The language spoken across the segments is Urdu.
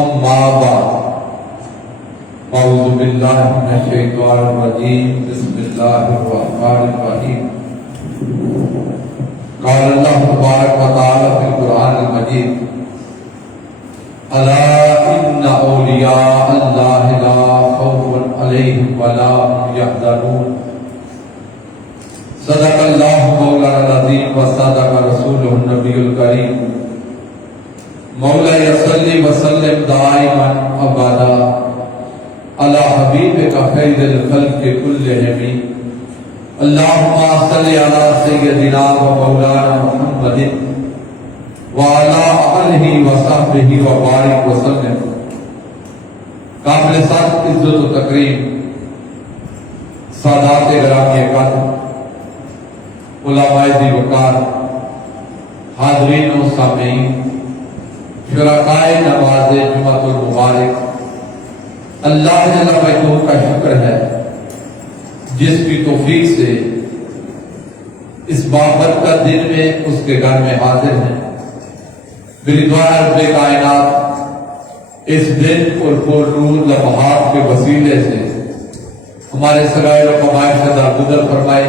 اما بعد اعوذ باللہ من الشیطان الرجیم بسم اللہ الرحمن الرحیم قال اللہ تبارک و تعالی فی القرآن المجید الا ان اولیاء اللہ لا خوف علیہم ولا هم یحزنون صدق اللہ مولانا العظیم و صدق رسولہ النبی الکریم مولا صلی وسلم دائما ابدا علی حبیبک خیر الخلق کلہم اللہم صلی علی سیدنا و مولانا محمد وعلی آلہ وصحبہ وبارک وسلم۔ قابل ساتھ عزت و تکریم سادات گرامی قدر علماء ذی وقار حاضرین و سامعین شرکائے نماز جمعۃ المبارک، اللہ جل وعلا کا شکر ہے جس کی توفیق سے اس بابرکت دن میں اس کے گھر میں حاضر ہیں۔ میری دعا رب کائنات اس دن اور پرنور لمحات کے وسیلے سے ہمارے سرائر و قبائل سے درگزر فرمائے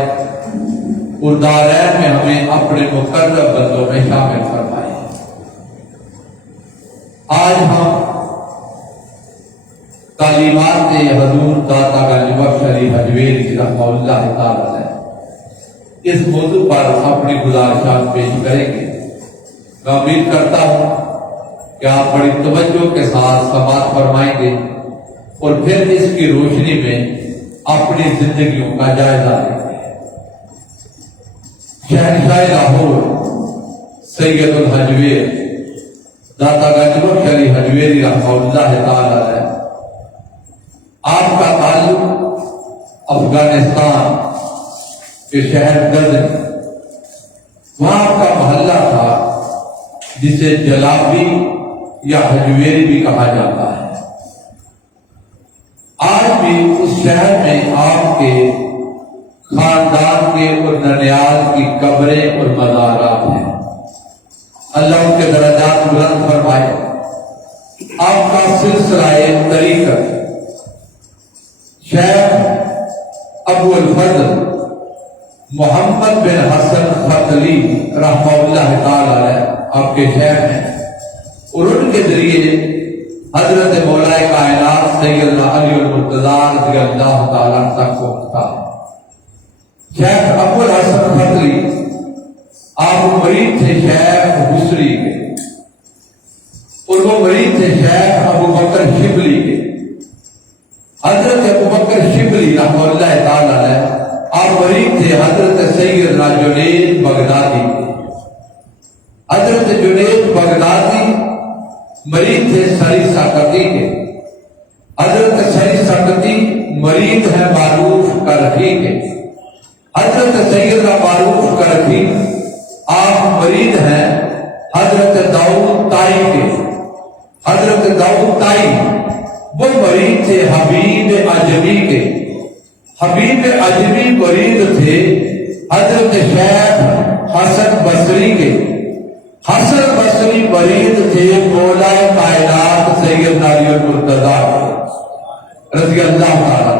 اور دارین میں ہمیں اپنے مقرب بندوں میں شامل فرمائے۔ آج ہم تعلیمات حضور داتا گنج بخش علی حجویری رحمہ اللہ تعالی اس موضوع پر اپنی گزارشات پیش کریں گے۔ میں امید کرتا ہوں کہ آپ بڑی توجہ کے ساتھ سماعت فرمائیں گے اور پھر اس کی روشنی میں اپنی زندگیوں کا جائزہ لیں گے۔ شہنشاہ لاہور سید الحجویر داتا گنج بخش علی حجویری رحمہ اللہ تعالی آپ کا تعلق افغانستان کے شہر غزنی، وہاں کا محلہ تھا جسے جلابی یا حجویری بھی کہا جاتا ہے۔ آج بھی اس شہر میں آپ کے خاندان کے اور ننیال کی قبریں اور مزارات ہیں، اللہ ان کے درجات بلند فرمائے۔ آپ کا سلسلہ طریقت شیخ ابو الفضل محمد بن حسن ختلی رحمہ اللہ تعالی آپ کے شیخ ہیں اور ان کے ذریعے حضرت مولا کائنات سیدنا علی المرتضیٰ رضی اللہ تعالیٰ تک پہنچتا ہے۔ شیخ ابو الحسن ختلی آپ مرید تھے شیخ بصری کے اور وہ مرید تھے شیخ ابو بکر شبلی کے۔ حضرت ابو بکر شبلی رحمہ اللہ تعالی آپ مرید تھے حضرت سیدنا جنید بغدادی کے۔ حضرت جنید بغدادی مرید تھے سری ساکتی کے۔ حضرت سری ساکتی مرید ہے معروف کرخی کے۔ حضرت سیدنا معروف کرخی آپ مرید ہیں حضرت داؤد تائی کے۔ حضرت داؤد تائی وہ مرید تھے حبیب عجمی کے۔ حبیب عجمی مرید تھے حضرت شیخ حسن بصری کے۔ حسن بصری مرید تھے مولا کائنات سیدنا علی المرتضیٰ رضی اللہ تعالیٰ۔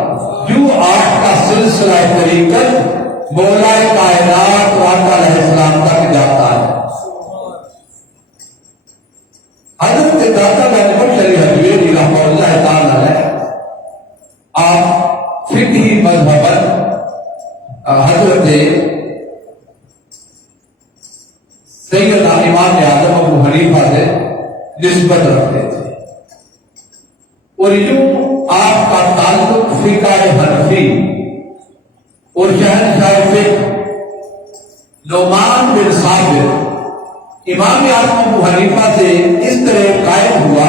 جو آپ کا سلسلہ طریقت مولا کائنات آقا علیہ السلام تک جاتا ہے۔ حضرت داتا گنج بخش علی حجویری رحمہ اللہ تعالی آپ فقہی مذہباً حضرت سیدنا امام اعظم ابو حنیفہ سے نسبت رکھتے تھے اور یوں آپ کا تعلق فقہ حنفی اور شہنشاہ فقہ نعمان بن ثابت امام اعظم ابو حنیفہ سے اس طرح قائم ہوا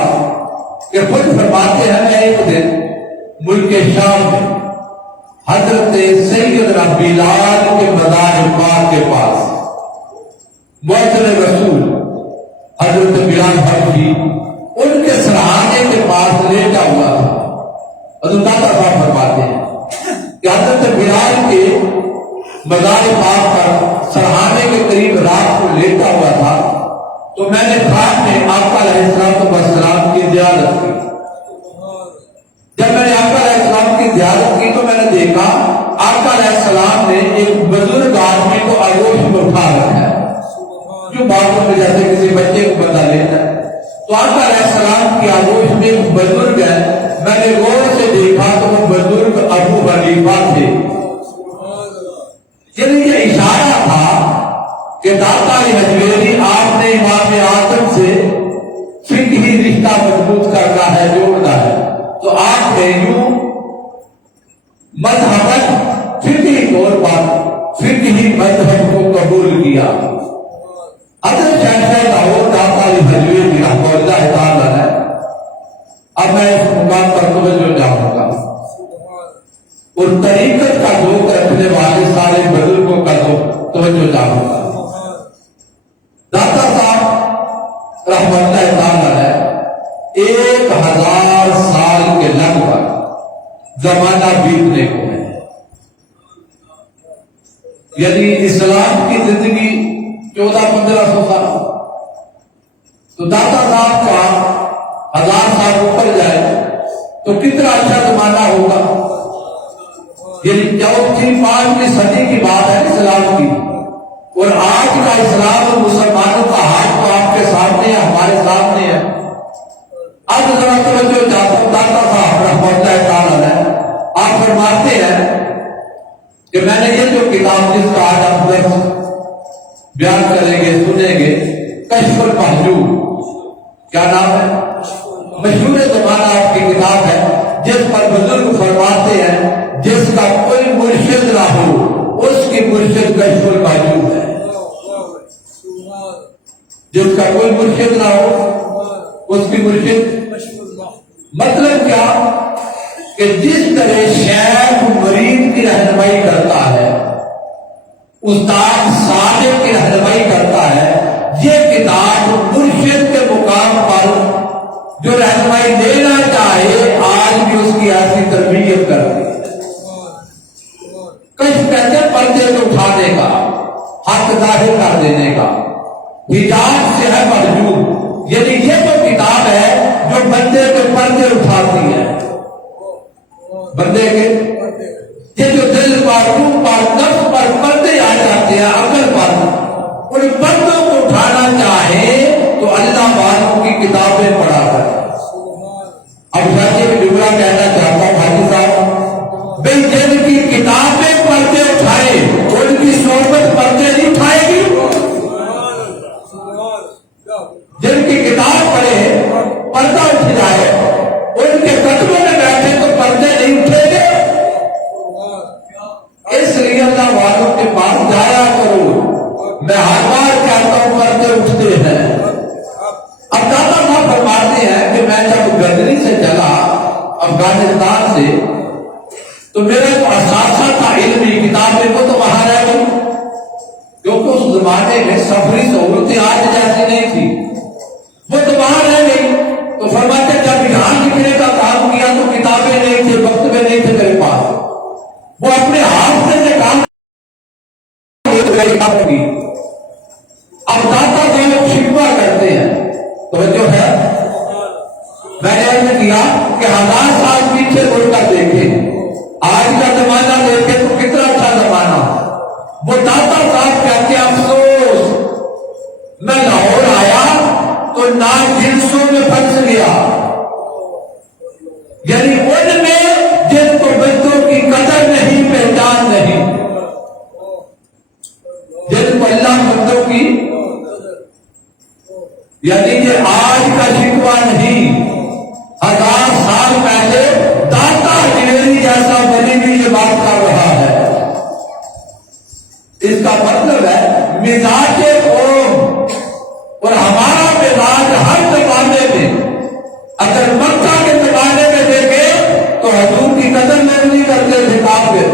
کہ خود فرماتے ہیں میں ایک دن ملک شام میں حضرت سیدنا بلال کے مزار پاک کے پاس مؤذن رسول حضرت بلال حبشی ان کے سرحانے کے پاس لیٹا ہوا تھا۔ حضرت داتا صاحب فرماتے ہیں کہ حضرت بلال کے مزار پاک پر سرحانے کے قریب رات کو لیٹا ہوا تھا تو میں نے خواب میں آقا علیہ السلام کی زیارت دیکھا آقا علیہ السلام نے ایک بزرگ آدمی کو آغوش میں اٹھا رکھا ہے، جو باتوں میں جیسے کسی بچے کو بتا لیتا ہے، تو آقا علیہ السلام کی آغوش میں ایک بزرگ ہے، میں نے غور سے دیکھا تو وہ بزرگ ابو حنیفہ تھے۔ یہ اشارہ تھا کہ داتا حجویری آپ نے امام اعظم سے فقہی رشتہ مضبوط کرنا ہے، جوڑنا ہے، تو آپ نے یوں مذہبت فقہی طور پر فقہی مذہب کو قبول کیا۔ حضرت شیخ لاہور داتا حجویری رحمہ اللہ تعالی ہے۔ اب میں اس مقام پر توجہ جاؤں گا اور طریقت کا ذوق رکھنے والے سارے بزرگوں کا توجہ جاؤں گا۔ داتا صاحب رحمہ اللہ تعالی ہے 1000 سال کے لگ بھگ زمانہ بیتنے کو ہے، یعنی اسلام کی زندگی 1400-1500 سال، تو داتا صاحب کا 1000 سال اوپر جائے تو کتنا اچھا زمانہ ہوگا۔ یعنی 4-5ویں صدی کی بات ہے اسلام کی، اور آج کا اسلام اور مسلمانوں کا ہاتھ تو آپ کے سامنے ہے، ہمارے سامنے ہے۔ اب ذرا توجہ داتا صاحب رحمہ اللہ تعالی ہے، آپ فرماتے ہیں کہ میں نے یہ جو کتاب جس کا آج آپ بیان کریں گے سنیں گے، کشف المحجوب، کیا نام ہے؟ مشہور زمانہ آپ کی کتاب ہے، جس پر بزرگ فرماتے ہیں جس کا کوئی مرشد نہ ہو اس کی مرشد کشف المحجوب ہے، جس کا کوئی مرشد نہ ہو اس کی مرشد۔ مطلب کیا کہ جس طرح شیخ مرید کی رہنمائی کرتا ہے، استاد صادق کی رہنمائی کرتا ہے، یہ کتاب مرشد کے مقام پر جو رہنمائی دینا چاہے آج بھی اس کی ایسی تربیت کرتی ہے۔ کشف کہتے ہیں پردے کو اٹھانے کا، حق ظاہر کر دینے کا، حجاب سے ہے محجوب، یعنی یہ وہ کتاب ہے جو بندے کے پردے اٹھاتی ہے، بندے کے یہ جو دل پر، روح پر، نفس پر پردے آ جاتے ہیں، عقل پر، ان پردوں کو اٹھانا چاہے تو اللہ والوں کی کتابیں پڑھا کر۔ اب میں یہ جملہ کہنا چاہتا ہوں حاجی صاحب، بھائی جن کی کتابیں پردے اٹھائے ان کی صحبت پردے نہیں اٹھائے گی، جن کی کتاب پڑھے پردہ اٹھ جائے ان کے قدموں میں بیٹھے تو پردے نہیں اٹھے گے۔ اس لیے اللہ والوں کے پاس جایا کرو، میں ہر بار کہتا ہوں پردے اٹھتے ہیں۔ اب داتا صاحب فرماتے ہیں کہ میں جب گدری سے چلا افغانستان سے تو میرا جو اساتذہ تھا علمی کتابیں وہ تو وہاں رہ گئی، کیونکہ اس زمانے میں سفری سہولتیں آج جیسی نہیں تھی، وہ تو وہاں رہ گئی۔ تو فرماتے جب یہاں لکھنے کا کام کیا تو کتابیں نہیں تھے، وقت میں نہیں تھے میرے پاس، وہ اپنے ہاتھ سے کام کی۔ اب داتا صاحب شکوہ کرتے ہیں، تو جو ہے میں نے عرض کیا کہ 1000 سال پیچھے مڑ کر دیکھیں، آج کا زمانہ دیکھیں تو کتنا اچھا زمانہ۔ وہ داتا صاحب کہتے ہیں افسوس میں لاہور آیا تو نا جنسوں میں پھنس گیا، یعنی ان میں جن کو بچوں کی قدر نہیں، پہچان نہیں، جن کو اللہ بندوں کی، یعنی یہ آج کا شکوہ نہیں، 1000 سال پہلے داتا حجویری جیسا ولی بھی یہ بات کر رہا ہے۔ اس کا مطلب ہے مزاج قوم اور ہمارا مزاج ہر زمانے میں، اگر مکہ کے زمانے میں دیکھیں تو حضور کی قدر نہیں کرتے تھے کافر۔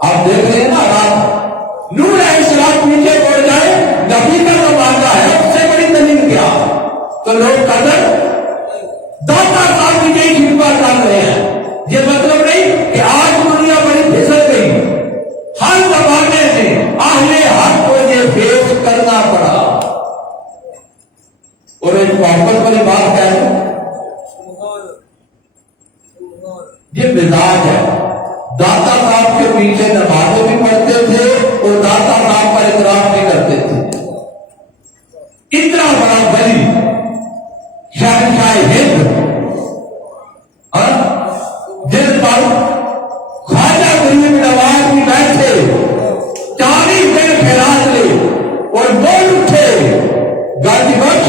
آپ دیکھ رہے ہیں نا، رات نور علیہ السلام پیچھے پڑ جائے، نبی کا زمانہ ہے، اس سے بڑی دلیل کیا؟ تو لوگ قدر داتا صاحب کی یہی شکوہ کر رہے ہیں۔ یہ مطلب نہیں کہ آج دنیا بڑی پھسل گئی، ہر زمانے میں اہل حق کو یہ فیس کرنا پڑا۔ اور ایک محبت والی بات کہہ دوں، یہ مزاج ہے، داتا صاحب کے پیچھے نمازیں بھی پڑھتے تھے اور داتا صاحب پر اعتراف بھی کرتے تھے. اتنا بڑا ولی شہنشاہ ہند جس پر خواجہ غریب نواز بھی بیٹھے 40 دن خیرات لے اور بول اٹھے گنج بخش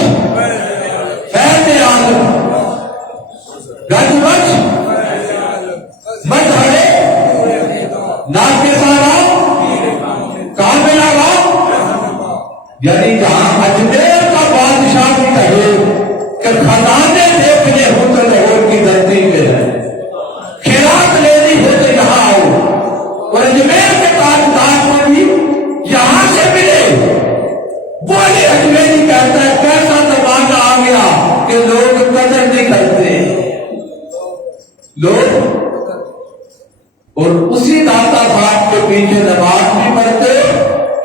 فیض عالم گنج بخش مظہر ناقصانہ کامل آرام. یعنی جہاں اجمیر کا بادشاہ بھی کہے کہ خزانے دیکھنے ہو تو لاہور کی دھرتی پہ ہے, خیرات لینی ہو تو یہاں آؤ, اور اجمیر کے تاجدار کو بھی یہاں سے ملے. وہی اجمیری کہتا ہے کیسا زمانہ آ گیا کہ لوگ قدر نہیں کرتے لوگ, اور اسی داتا صاحب کے پیچھے نماز بھی پڑھتے.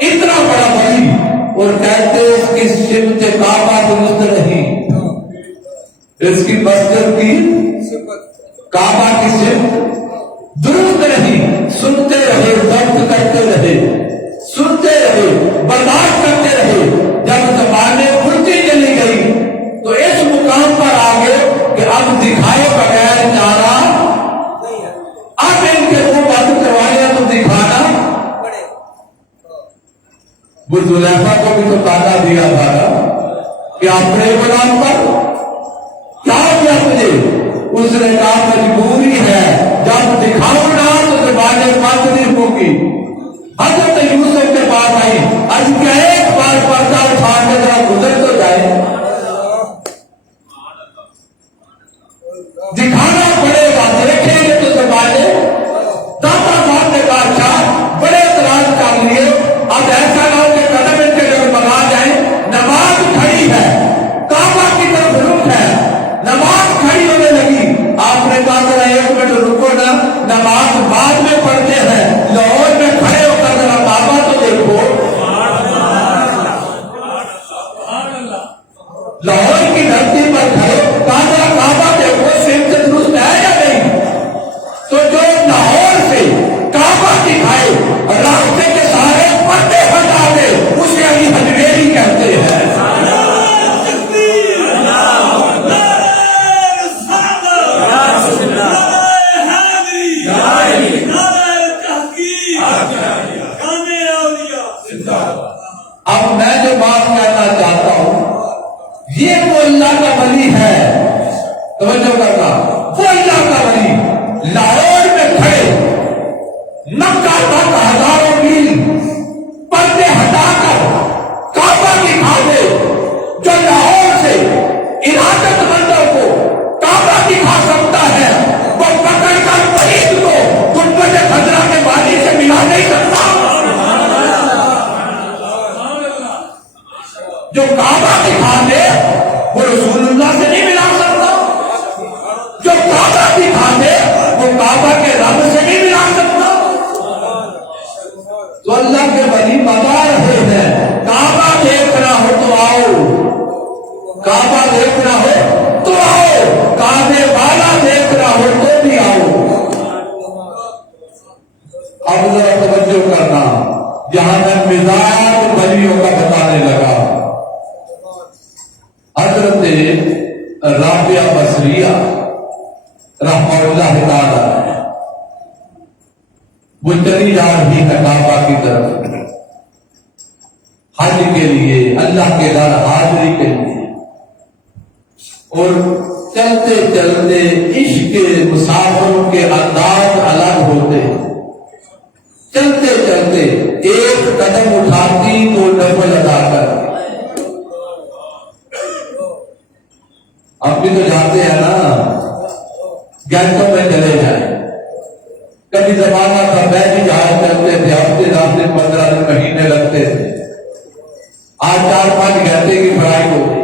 اتنا بڑا ولی اور کہتے اس کی سمت کعبہ درست نہیں, اس کی مسجد کی کعبہ کی سمت درست نہیں. سنتے رہے, ضبط کرتے رہے, سنتے رہے, برداشت کرتے رہے. جب زبانیں کھلتی چلی گئی تو اس مقام پر آ گئے کہ اب دکھائے بغیر چارہ, اب ان کے منہ بند کروایا تو دکھانا. ذوالفقار کو بھی تو تانا دیا تھا نا کہ اپنے غلام پر کیا کیا تجھے, اس نے کہا مجبوری ہے, جب دکھاؤ نہ تو زبانیں بند نہیں ہوگی. حضرت یوسف کے پاس آئی, آج کیا ایک بار پردہ اٹھا کے ذرا گزر تو جائے, دکھانا پڑے گا, دیکھیں گے تو زبانیں. داتا صاحب نے کہا اچھا, بڑے اعتراض کر لیے, اب ایسا نہ ہو کہ قدم ان کے جب بنا جائیں. نماز کھڑی ہے, کعبہ کی طرف رخ ہے, نماز کھڑی ہونے لگی. آپ نے کہا ذرا 1 منٹ رکو نا, نماز بعد میں پڑھتے ہیں, لاہور میں کھڑے ہو کر ذرا کعبہ تو دیکھو. لاہور کی دھرتی پر کھڑے, ذرا کعبہ دیکھو, سمت درست ہے یا نہیں. تو جو لاہور سے کعبہ دکھائے, راستے کے سارے پردے ہٹا دے, اسے ابھی اجمیری کہتے ہیں. اب میں جو بات کہنا چاہتا ہوں, یہ وہ اللہ کا ولی ہے, توجہ کرنا, وہ اللہ کا ولی لاہور میں کھڑے, مکہ تک ہزاروں میل پردے ہٹا کر کعبہ دکھا دے. جو لاہور سے ارادت مندوں کو کعبہ دکھا سکتا ہے, وہ پکڑ کر فرید کو گنبد خضرا کے وادی سے ملا نہیں سکتا. جو کعبہ دکھا دے وہ رسول اللہ سے نہیں ملا سکتا, جو کعبہ دکھا دے وہ کعبہ کے رب سے نہیں ملا سکتا. تو اللہ کے ولی بتا رہے ہیں, کعبہ دیکھنا ہو تو آؤ, کعبہ دیکھنا ہو تو آؤ, کعبے والا دیکھنا ہو تو بھی آؤ. اب ذرا توجہ کرنا, جہاں میں مزاج ولیوں کا بتانے لگا. حضرت رابعہ بصریہ رحمہ اللہ تعالی وہ چلی جا رہی ہے کعبہ کی طرف حج کے لیے, اللہ کے در حاضری کے لیے, اور چلتے چلتے عشق مسافروں کے انداز الگ ہوتے. چلتے چلتے ایک قدم اٹھاتی تو نفل ادا کر. اب بھی تو جاتے ہیں نا, گھنٹوں میں چلے جائیں. کبھی زمانہ تھا میں بھی جہاز چلتے تھے, ہفتے 10 دن 15 دن مہینے لگتے تھے. آج 4-5 گھنٹے کی فلائٹ ہو گئی.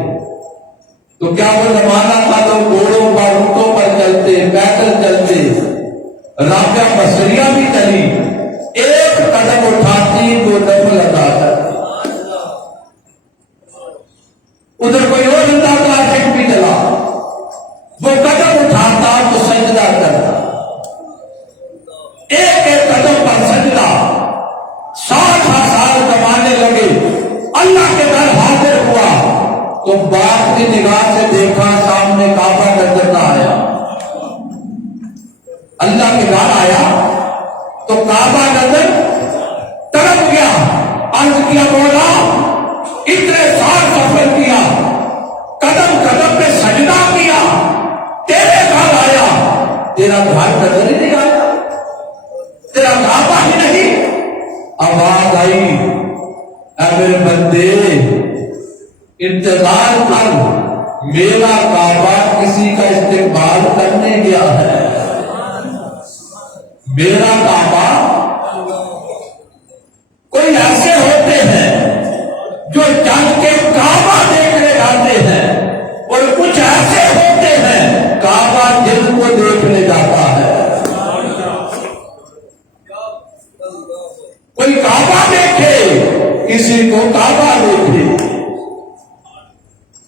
تو کیا وہ زمانہ تھا تو گھوڑوں پر, اونٹوں پر چلتے, پیدل چلتے. رابعہ بصریہ بھی چلی, ایک قدم اٹھاتی تو نفل ادا کرتی. ادھر کوئی اور اللہ کا عاشق بھی چلا, وہ قدم اٹھاتا تو سجدہ کرتا. ایک تو باپ کی نگاہ سے دیکھا سامنے کعبہ نظر نہ آیا. اللہ کے گھر آیا تو کعبہ نظر تڑپ گیا. عرض کیا مولا اتنے سال سفر کیا, قدم قدم پہ سجدہ کیا, تیرے گھر آیا, تیرا گھر نظر ہی نہیں آیا, تیرا کعبہ ہی نہیں. آواز آئی اے میرے بندے انتظار کر, میرا کعبہ کسی کا استقبال کرنے گیا ہے. میرا کعبہ, کوئی ایسے ہوتے ہیں جو چل کے کعبہ دیکھنے جاتے ہیں, اور کچھ ایسے ہوتے ہیں کعبہ دل کو دیکھنے جاتا ہے. کوئی کعبہ دیکھے, کسی کو کعبہ دیکھے.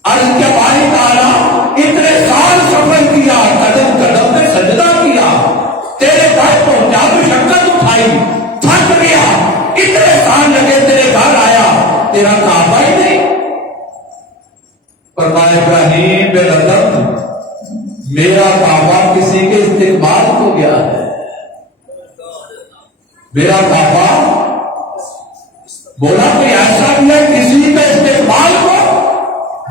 عرض کے بھائی تعالیٰ اتنے سال سفر کیا, قدم قدم پہ سجدہ کیا, تیرے گھر پہنچا, مشقت اٹھائی, تھک گیا, اتنے سال لگے, تیرے گھر آیا, تیرا کعبہ ہی نہیں. فرمایا ابراہیم بن ادم میرا کعبہ کسی کے استقبال کو گیا ہے. میرا کعبہ بولا کوئی ایسا بھی ہے کسی کے استقبال کو.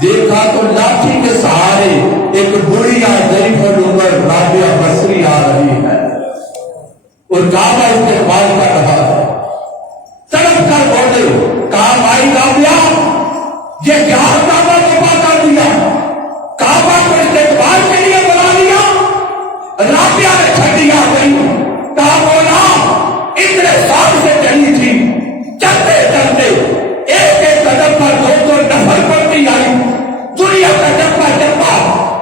دیکھا تو لاٹھی کے سہارے ایک بڑھیا ضعیف العمر رابعہ بصری آ رہی ہے اور کعبہ استقبال کر رہا ہے. تڑپ کر بولے کہا بھائی رابعہ یہ کیا کعبہ چھپا کر دیا, کعبہ کو استقبال کے لیے بلا لیا. رابعہ نے چھٹی آ گئی, کہا بولا اتنے سال سے چلی تھی, چلتے چلتے ایک ایک قدم پر دو دو نفر پڑتی آئی, دنیا کا ڈبا ڈبا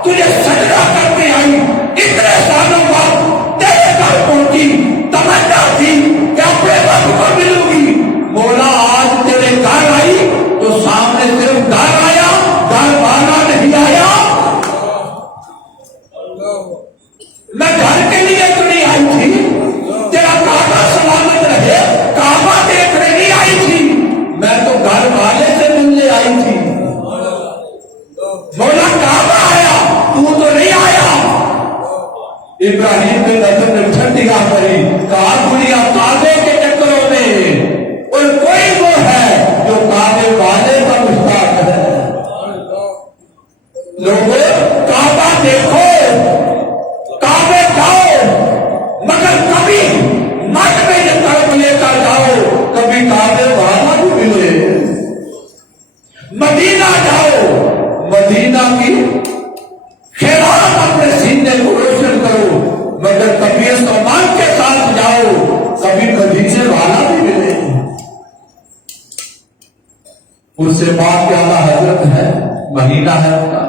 تجھے سجدہ کرتے آئی. اتنے سالوں بعد تیرے گھر پہنچی, تمنا تھی کہ اپنے رب کو ملوں گی. مولا آج تیرے گھر آئی تو سامنے صرف گھر آیا, گھر والا نہیں آیا. میں گھر کے لیے تو نہیں آئی تھی, تیرا کعبہ سلامت رہے کعبہ دیکھنے نہیں آئی تھی, میں تو گھر والے سے ملنے آئی تھی. مولا کعبہ آیا, تو نہیں آیا. ابراہیم بن ادم نے ٹھنڈیا کری, کہا دنیا کعبے کے چکروں میں, اور کوئی وہ ہے جو کعبے والے کا مشتاق ہے. لوگوں کعبہ دیکھو, کعبے جاؤ, مگر کبھی مٹ میں یہ طرف لے کر جاؤ, کبھی کعبے والا بھی ملے. مدینہ جاؤ, مدینہ کی خیرات اپنے سینے کو روشن کرو, مگر کبھی سامان کے ساتھ جاؤ, کبھی مدینے والا بھی ملے. اس سے بات کیا حضرت ہے, مہینہ ہے ان کا.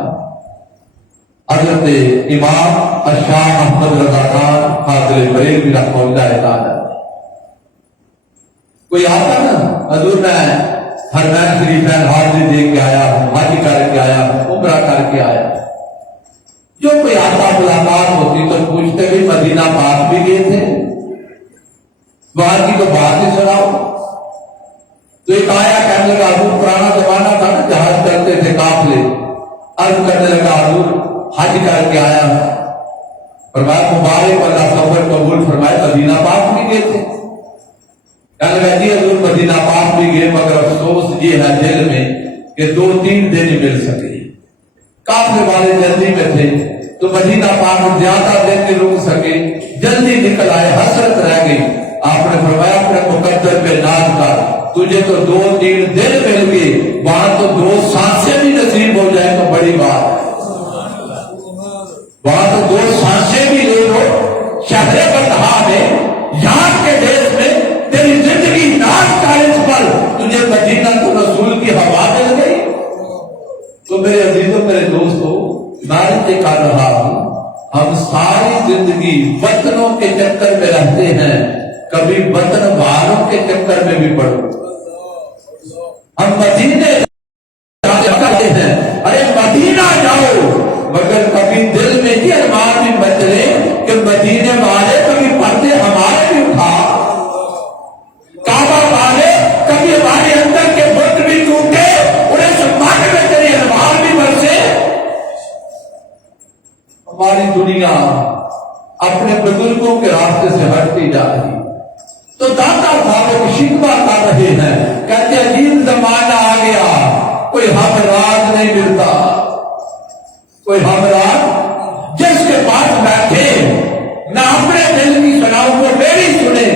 حضرت امام شاہ احمد رضا خان حاضر بریلوی رحمہ اللہ تعالی, کوئی آتا نا حضور میں حرمین شریف حاضری دے کے آیا ہوں, حج کر کے آیا ہوں, عمرہ کر کے آیا. جو کوئی آتا ملاقات ہوتی تو پوچھتے بھی مدینہ پاک بھی گئے تھے, وہاں کی تو بات ہی سناؤ. تو ایک آیا کہنے لگا حضور پرانا زمانہ تھا نا, جہاز کرتے تھے قافلے. عرض کرنے لگا حضور حج کر کے آیا ہوں. فرمایا مبارک اللہ سفر قبول فرمائے, مدینہ پاک بھی گئے تھے. کہنے لگا جی حضور مدینہ پاک بھی گئے, مگر افسوس یہ ہے دل میں کہ 2-3 دن مل سکے. قافلے والے جلدی میں تھے تو مدینہ پاک زیادہ دن نہیں رک سکے, جلدی نکل آئے, حسرت رہ گئی. آپ نے فرمایا اپنے مقدر پہ ناز کر, تجھے تو 2-3 دن مل گئے, وہاں تو 2 سانسیں بھی نصیب ہو جائے تو بڑی بات ہے. وہاں تو 2 سانسیں بھی لے لو. شہر بندہا میں, یہاں کے دیش میں تیری زندگی ناز کالج پر تجھے مدینہ تو رسول کی ہوا مل گئی. تو میرے عزیزوں, میرے دوستوں, میں کر رہا ہوں, ہم ساری زندگی وطنوں کے چکر میں رہتے ہیں, کبھی وطن والوں کے چکر میں بھی پڑو. ہم مدینے جاتے ہیں, ارے مدینہ جاؤ, مگر کبھی دل میں یہ ارمان بھی بچے کہ مدینے والے کبھی پردے ہمارے بھی اٹھا, کعبہ والے کبھی ہمارے اندر کے بت بھی ٹوٹے, انہیں سمجھنے میں تیرے ارمان بھی ہماری دنیا اپنے بزرگوں کے راستے سے ہٹتی جا رہی. تو داتا صاحب ایک شکوہ کر رہے ہیں, کہتے عجیب زمانہ آ گیا, کوئی ہمراز نہیں ملتا, کوئی ہمراز جس کے پاس بیٹھے میں اپنے دل کی سناؤں کو میری سنے,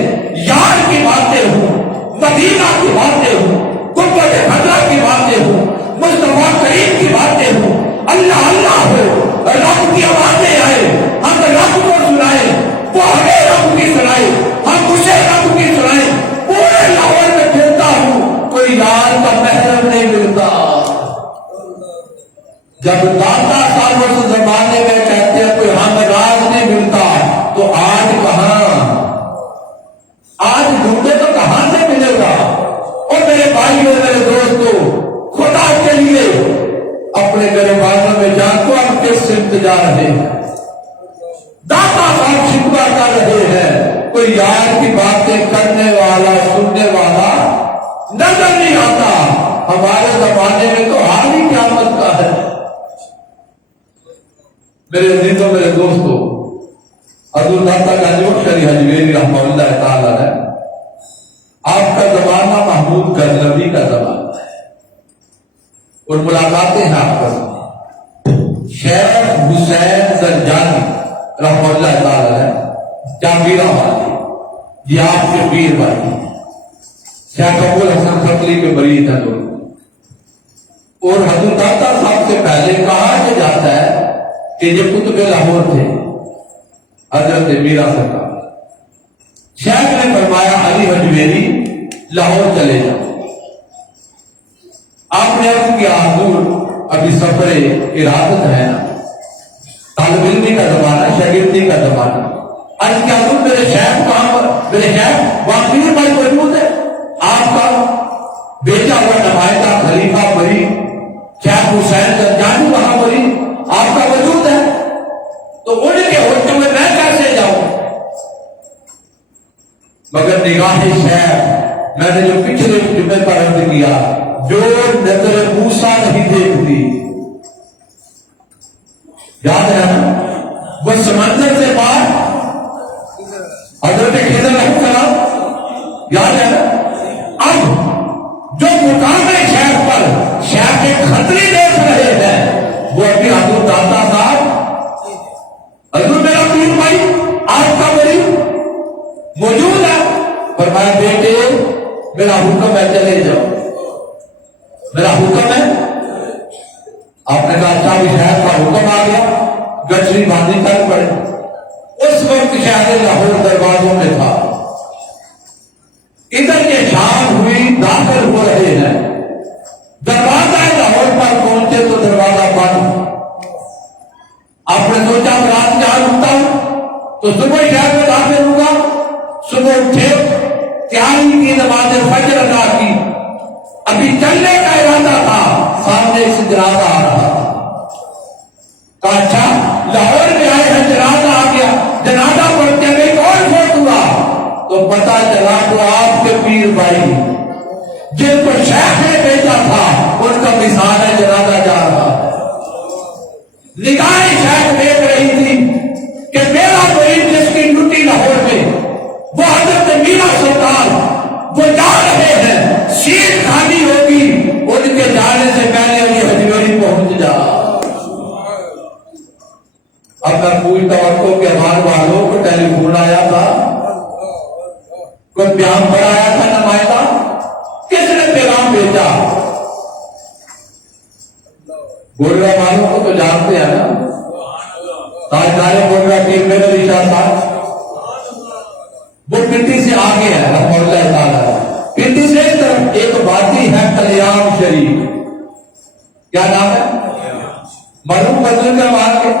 یار کی باتیں ہوں, مدینہ کی باتیں ہوں, قربت حضرہ کی باتیں ہوں, مصطفیٰ کریم کی باتیں ہوں, اللہ اللہ ہو, رب کی آوازیں آئے, ہم رب کو سنائے, وہ ہمیں رب کی سنائے, ہم اسے رب کی سنائے. پورے لاہور میں پھرتا ہوں, کوئی یار کا محرم نہیں ملتا. جب داتا صاحب اس زمانے میں کہتے ہیں کوئی ہمراز نہیں ملتا, تو آج کہاں, آج ڈھونڈے تو کہاں سے ملے گا. اور میرے بھائیوں میرے دوستوں, خدا کے لیے اپنے گریبانوں میں جان کو ہم کس سمت جا رہے ہیں. داتا صاحب شکوہ کر رہے ہیں, کوئی یار کی باتیں کرنے والا سننے والا نظر نہیں آتا. ہمارے زمانے میں تو حال ہی قیامت کا ہے. میرے عزیزوں میرے دوستوں, حضور داتا گنج شریف حجویری رحمہ اللہ تعالی ہے, آپ کا زمانہ محمود غزنوی کا زمانہ ہے, اور ملاقاتیں ہیں آپ کا شیخ حسین زنجانی رحمہ اللہ تعالی ہے, جامعہ والے, یہ آپ کے پیر بھائی شیخ ابو الحسن فتلی کے مرید ہیں لوگ. اور حضور داتا صاحب سے پہلے کہا کہ جاتا ہے کہ یہ قطب لاہور تھے حضرت میرا سرکار. شیخ نے فرمایا علی حجویری لاہور چلے جاؤ. آپ نے عرض کیا حضور ابھی سفر ارادت ہے, طالب علمی کا زمانہ, شاگردی کا زمانہ. عرض کیا حضور میرے شیخ کہاں پر, میرے شیخ وہاں پیر بھائی موجود ہے, آپ کا بیٹا ہوا نمائندہ خلیفہ بری شیخ حسین زنجانی وہاں بری آپ کا وجود ہے, تو ان کے ہوتے میں کیسے جاؤں. مگر نگاہ شیخ میں نے جو پچھلے جمعے پر عرض کیا, جو نظر موسیٰ نہیں دیکھتی, یاد ہے نا, وہ سمندر سے پار حضرت خضر علیہ السلام, یاد ہے نا. اب جو مقام شیخ پر شیخ کے خطری دیکھ رہے ہیں, وہ ابھی حضور داتا صاحب, حضور میرا پیر بھائی آپ کا بری موجود ہے. فرمایا بیٹے میرا حکم ہے چلے جاؤ, میرا حکم ہے. آپ نے کہا اچھا بھی شہر کا حکم آ گیا, گچری باندھی کر پڑے. اس وقت شہر لاہور دروازوں میں تھا, ادھر کے شام ہوئی, داخل ہو رہے ہیں, دروازہ لاہور پر پہنچے تو دروازہ بند. آپ نے سوچا رات جہاں رکتا ہوں تو صبح شہر میں داخل ہوگا. صبح اٹھے, تیاری کی, نماز فجر ادا کی, ابھی چلنے کا ارادہ تھا, سامنے سے جنازہ آ رہا تھا. کہا اچھا لاہور میں آئے ہیں, جنازہ آ گیا, جنازہ پڑھتے ہوئے کون فوت ہوا, تو پتا چلا تو آپ کے پیر بھائی جن کو شیخ نے بھیجا تھا ان کا مثال ہے, جنازہ جا رہا ہے. نگاہ شیخ دیکھ رہی تھی کہ میرا مرید جس کی ڈیوٹی لاہور میں, وہ حضرت میرا سلطان, وہ جا رہے ہیں, سیٹ خالی ہوگی, ان کے جانے سے پہلے علی حجویری پہنچ جا. اب میں پوچھتا ہوں کہ ہمارے والوں کو ٹیلی فون آیا تھا, کوئی پیغام پر آیا تھا نمائندہ, کس نے پیغام بھیجا. گولڈا والوں کو تو جانتے ہیں نا, تاجدار گولڈا ٹیم میں علی شاہ صاحب, وہ پنڈی سے آگے ہے رحمہ اللہ تعالی. پنڈی سے اس طرف ایک وادی ہے کلیام شریف, کیا نام ہے, مرحوم بدل کا وہاں کے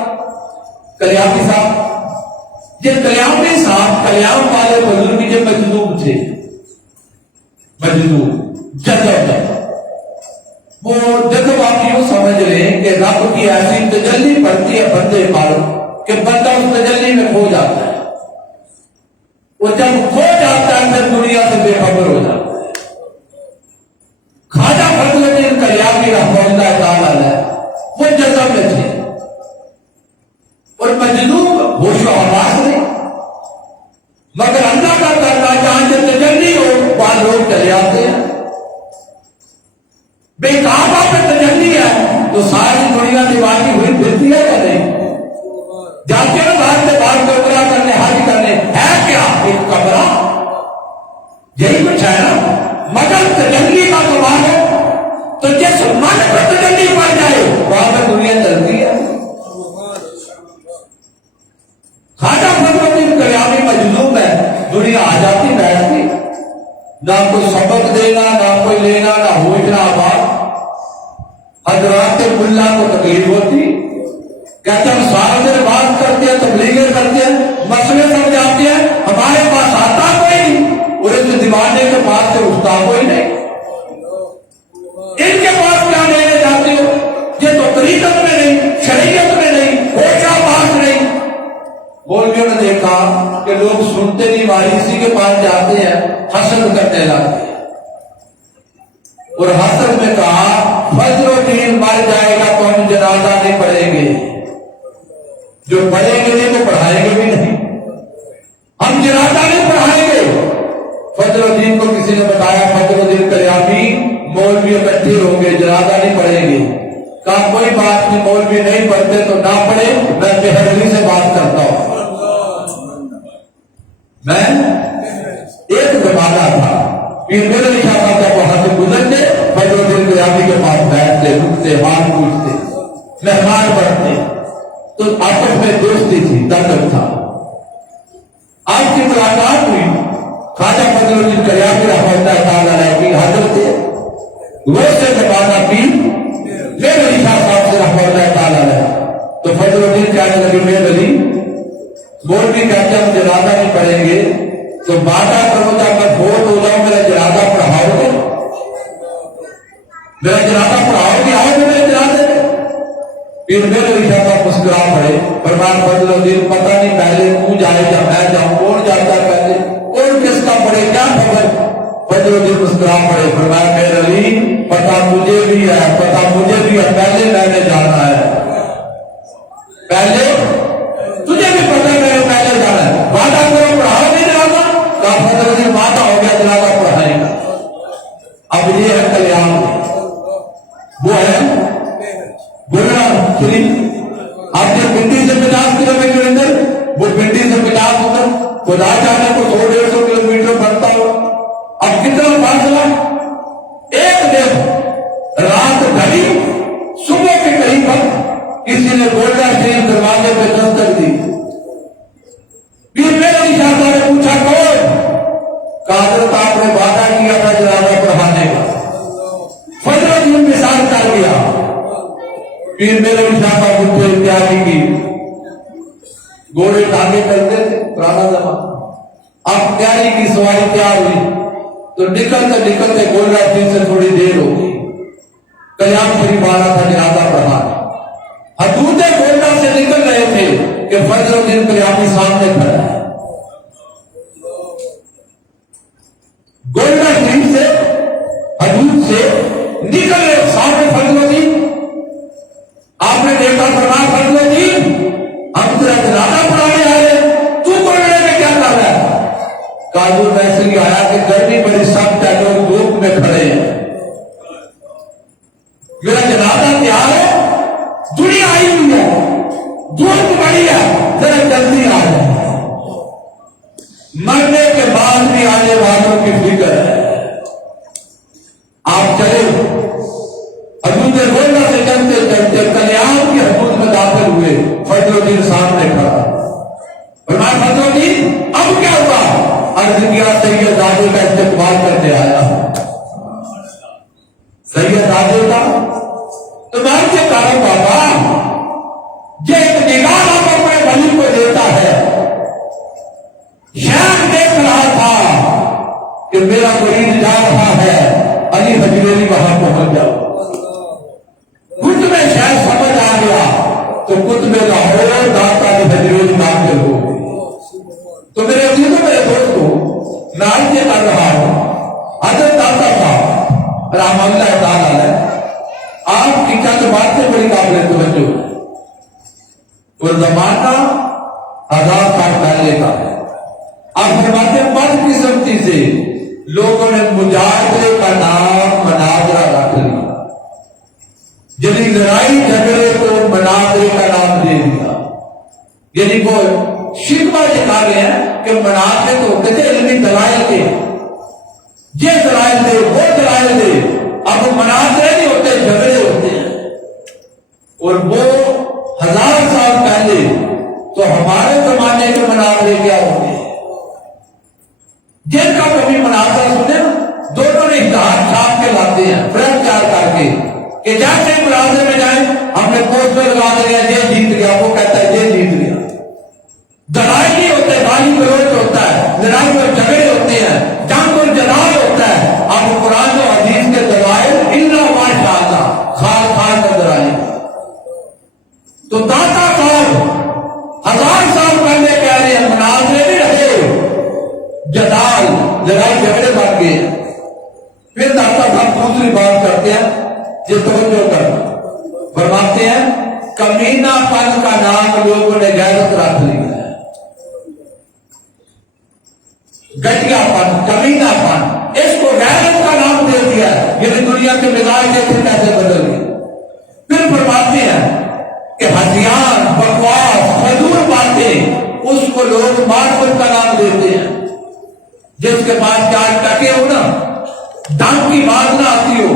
کلیامی صاحب. یہ کلیامی صاحب کلیام والے بزرگ کے مجذوب تھے, مجذوب جذب. وہ جذب آپ یوں سمجھ لیں کہ رب کی ایسی تجلی پڑتی ہے بندے پر کہ بندہ اس تجلی میں کھو جاتا ہے. وہ جب کھو جاتا ہے پھر دنیا سے بے خبر ہو جاتا ہے. خواجہ فضل الدین کلیامی رحمہ اللہ تعالی وہ جذب میں تھے, اور مگر اللہ کا کرنا جہاں سے تجلی ہو وہاں لوگ چلے آتے ہیں. بے کعبہ پہ تجلی ہے تو ساری دنیا دیوالی ہوئی پھرتی ہے یا نہیں؟ جاتے ہیں باہر سے باہر کو عمرہ کرنے حج کرنے ہے کیا ایک کمرہ یہی کچھ ہے نا. مگر تجلی کا کمال ہے تو جس من پر تجلی پڑ جائے وہاں پہ دنیا چلتی ہے. خواجہ فضل الدین کلیانی مجذوب ہے, دنیا آ جاتی بیٹھتی, نہ کوئی سبق دینا نہ کوئی لینا نہ ہوشنا آباد. حضرات ملا کو تکلیف ہوتی, کہتے ہم سارا دن بات کرتے ہیں تبلیغیں کرتے ہیں مسئلے سمجھاتے ہیں, ہمارے پاس آتا کوئی نہیں, اور اس دیوانے کے پاس سے اٹھتا کوئی نہیں. ان کے پاس کیا لینے جاتے ہو؟ یہ تو طریقت میں نہیں, شریعت میں نہیں, ہوشا پاس نہیں. مولویوں نے دیکھا کہ لوگ سنتے نہیں, واریسی کے پاس جاتے ہیں حسد کرنے لگتے ہیں, اور حسد میں کہا فضل الدین مر جائے گا تو ہم جنازہ نہیں پڑھیں گے, جو پڑھیں گے نہیں وہ پڑھائیں گے بھی نہیں, ہم جنازہ نہیں پڑھائیں گے. فضل الدین کو کسی نے بتایا فضل الدین کلیانی مولوی اکٹھے ہوں گے جنازہ نہیں پڑھیں گے. کہا کوئی بات نہیں, مولوی نہیں پڑھتے تو نہ پڑھے, میں بہر علی سے بات کرتا ہوں. میں ایک زمانہ تھا پیر میرے لکھا تھا جب وہاں سے گزرتے فضل الدین کلیانی کے پاس بیٹھتے رکتے حال پوچھتے مہمان بڑھتے, تو آپس میں دوستی تھی, تعلق تھا. آپ کی ملاقات ہوئی, خواجہ فضل الدین کلیانی رحمۃ اللہ تعالی علیہ کی حاضر تھے. وہ سے زمانہ پیر میرے لکھا صاحب سے رحمۃ اللہ تعالی علیہ, تو فضل الدین کہنے لگے میرے علی مولوی کہتے ہم جنازہ نہیں پڑھیں گے تو وعدہ کرو جب میں فوت ہو جاؤں میرا جنازہ پڑھاؤ گے, میرا جنازہ پڑھاؤ گے, آؤ گے میرے جنازے میں. پھر میرے لکھا صاحب مسکرا پڑے, فرمان فضل الدین پتہ نہیں پہلے تو جائے یا میں جاؤں, کون جاتا ہے پہلے, کون کس کا پڑے, کیا خبر. فضل الدین مسکرا پڑے, فرمان میرے علی پتہ مجھے بھی ہے, پتہ مجھے بھی ہے, پہلے میں نے جانا ہے, پہلے تجھے بھی پتہ ہے میں پہلے جانا ہے. وعدہ کرو پڑھاؤ نہیں جانا, کہا فضل الدین وعدہ ہو گیا جنازہ پڑھائے گا. اب یہ ہے کلیان, وہ ہے بولنا شریف. آپ نے پنڈی سے 50 کلو میٹر اندر, وہ پنڈی سے 50 ادھر, خدا چاہنے کو 100-150 کلو میٹر بڑھتا ہو. اب کتنا فاصلہ, ایک دن رات ڈھلی صبح کے قریب کسی نے گولڈا شریف دروازے پہ دستک دی. پھر میرے اشارہ نے پوچھا کون, کہا حضرت آپ نے وعدہ کیا تھا جنازہ پڑھانے کا. فضل الدین مثال کر دیا. پھر میرے اشارہ مجھے تیاری کی, گھوڑے ٹانگے کرتے تھے پرانا زمانہ. اب تیاری کی, سواری تیار ہوئی تو نکلتے نکلتے گولڈا شریف سے تھوڑی دیر ہو گئی. کلیان شریف آ رہا تھا جنازہ پڑھانے. حدود گولڈا سے نکل رہے تھے کہ فضل الدین کلیانی سامنے کھڑا ہے. گولڈا شریف سے حدود سے نکل رہے سامنے فضل الدین. آپ نے دیکھا فرمان فضل الدین ہم تیرا جنازہ پڑھانے آئے, تو پڑھنے میں کیا کر رہا ہے. کاجو ویسے ہی آیا کہ گرمی بڑی سخت ہے, لوگ دھوپ میں کھڑے ہیں, میرا جنازہ تیار ہے, دنیا آئی ہوئی ہے, دھوپ بڑی ہے, ذرا جلدی آ جائے. مرنے کے بعد بھی آنے والوں کی فکر ہے. آپ چلے حدود گولڈا سے چلتے چلتے کلیان کی حدود میں داخل ہوئے. فضل الدین سامنے کھڑا. فرمایا فضل الدین اب کیا ہوا. عرض کیا سید زادے کا استقبال کرنے آیا. سید زادے کا تو میں سے کہا بابا یہ ایک نگاہ آپ اپنے ولی کو دیتا ہے. شیخ دیکھ رہا تھا کہ میرا مرید جا رہا ہے, علی حجویری وہاں پہنچ جاؤ. کچھ میں شاید سمجھ آ گیا تو کچھ میں لاہور داتا علی حجویری داخل ہو گئی. تو میرے عزیزوں میرے دوستوں میں آج یہ کر رہا ہوں, حضرت داتا صاحب رحمۃ اللہ تعالی علیہ آپ کی چند باتیں بڑی قابل توجہ ہے. وہ زمانہ 1000 سال پہلے کا ہے. آپ فرماتے ہیں بدقسمتی سے لوگوں نے مجاہدے کا نام مناظرہ رکھ لیا، یعنی لڑائی جھگڑے کو مناظرے کا نام دے دیا. یعنی وہ شکوہ یہ کہا گیا ہے کہ مناظرے تو ہوتے تھے علمی دلائل کے، یہ دلائل دے وہ دلائل دے، اب مناظرے نہیں ہوتے، جھگڑے ہوتے ہیں. اور وہ 1000 سال پہلے تو ہمارے زمانے کے مناظرے کیا ہوتے ہیں، جن کا کبھی مناظرہ سنے دونوں نے اتحاد چھاپ کے لاتے ہیں فرنٹ چار کر کے کہ جیسے مناظرے میں جائیں ہم نے پوسٹر لگا دیا یہ جیت گیا، وہ کہتا ہے یہ جیت گیا. دلائل نہیں ہوتے، گالی گلوچ ہوتا ہے، لڑائی اور جھگڑے ہوتے ہیں، جنگ اور جدال ہوتا ہے. اب قرآن و حدیث کے دلائل الا ماشاء اللہ خال خال کا دلائل. تو داتا صاحب 1000 سال پہلے کہہ رہے ہیں مناظرے نہیں رہے، جدال لڑائی جھگڑے بن گئے. پھر داتا صاحب دوسری بات کرتے ہیں جس توجہ کرنا، فرماتے ہیں کمینہ پن کا نام لوگوں نے غیرت رکھ لیا ہے. گٹیا پن، کمینہ پن، اس کو غیرت کا نام دے دیا ہے. یہ دنیا کے مزاج جیسے کیسے بدل گئے. پھر فرماتے ہیں کہ ہتھیار، بکواس، فضول باتیں اس کو لوگ معرفت کا نام دیتے ہیں. جس کے پاس چار ٹکے ہو نا، ڈنگ کی بات نہ آتی ہو،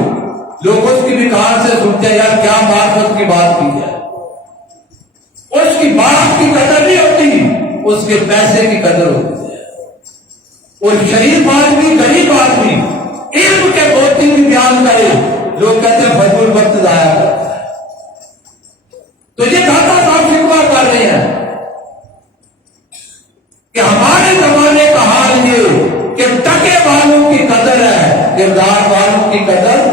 لوگ اس کی بھی کہاں سے سنتے ہیں یار کیا معرفت کی بات کی ہے. اس کی بات کی قدر نہیں ہوتی، اس کے پیسے کی قدر ہوتی ہے. اور شریف آدمی غریب آدمی علم کے موتی بھی بیان کرے، لوگ کہتے ہیں فضول وقت ضائع کرتا ہے. تو یہ داتا صاحب شکوہ کر رہے ہیں کہ ہمارے زمانے کا حال یہ کہ ٹکے والوں کی قدر ہے، کردار والوں کی قدر.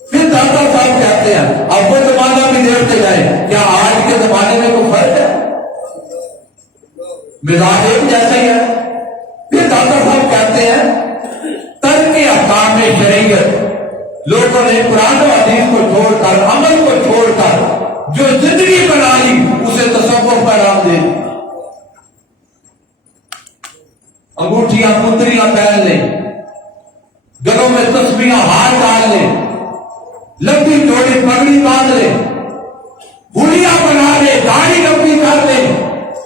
پھر داتا صاحب کہتے ہیں اب وہ زمانہ بھی دیکھتے جائیں، کیا آج کے زمانے میں کوئی فرق ہے؟ مزاج ایک جیسا ہی ہے. پھر داتا صاحب کہتے ہیں ترک احکام شریعت، لوگوں نے قرآن و حدیث کو چھوڑ کر، عمل کو چھوڑ کر جو زندگی بنا لی اسے تصوف کا نام دے دیا. انگوٹھیاں پتریاں پہن لیں، گلوں میں تسبیحاں ہار ڈال لیں، لمبی چوڑی پگڑی باندھ لیں، ہولیا بنا لیں، داڑھی لمبی کر لیں،